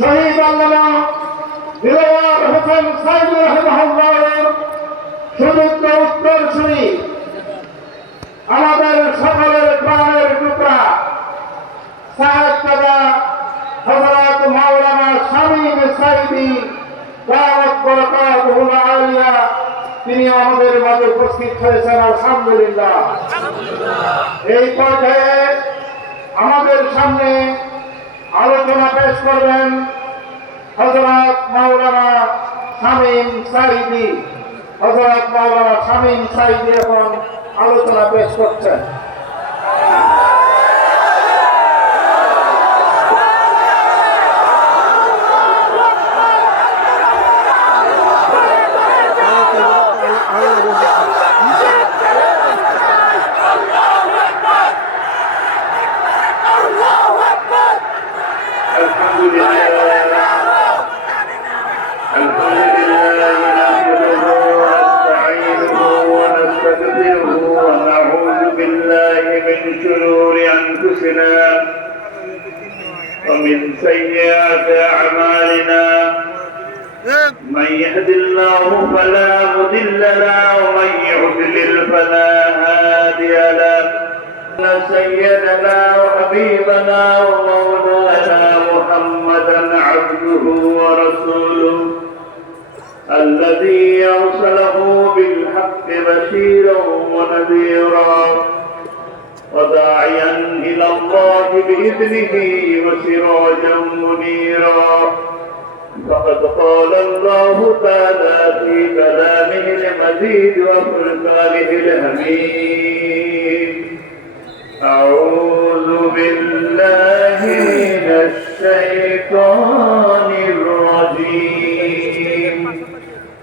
শহীদ আল্লামা দিলওয়ার হোসেন সাইদুর উত্তর শুনি আমাদের সকলের প্রাণের টুকরা সাহেবদাদা হজরত মাওলানা স্বামী সাইদি আলিয়া, তিনি আমাদের মাঝে উপস্থিত হয়েছেন, আলহামদুলিল্লাহ। এই পর্যায়ে আমাদের সামনে করবেন হজরত মাওলানা শামীম সাইদি হজরত মাওলানা শামীম সাইদি এখন আলোচনা পেশ করছেন। ومن سيئات اعمالنا من يهد الله فلا مضل له ومن يضلل فلا هادي له سيدنا وحبيبنا ومولانا عبده ورسوله الذي أرسله بالحق بشيرا ونذيرا وداعيا إلى الله بإذنه وسراجا منيرا. فقد قال الله تعالى في كلامه المزيد وفرقانه الحميد أعوذ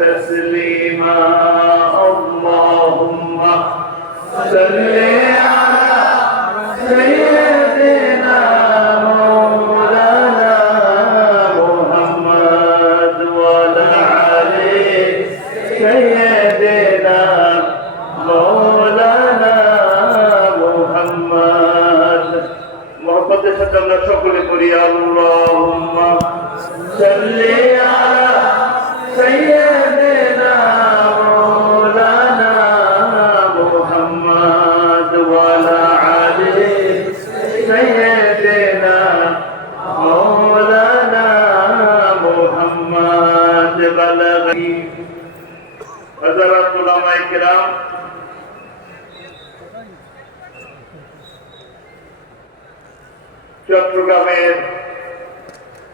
تسليما اللهم صل على سيدنا مولانا محمد وعلى سيدنا مولانا محمد محمد ختم نشكر قريا اللهم صل মুহাম্মদ ওয়া আলা আলি সাইয়্যিদিনা মাওলানা মুহাম্মদ বালাগি হযরত উলামায়ে চট্টগ্রামের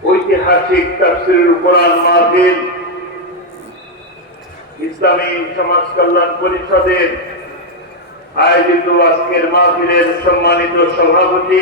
ঐতিহাসিক তাফসিরুল কোরআন মাহফিল, ইসলামী সমাজ কল্যাণ পরিষদের আয়োজিত আজকের মাহফিলের সম্মানিত সভাপতি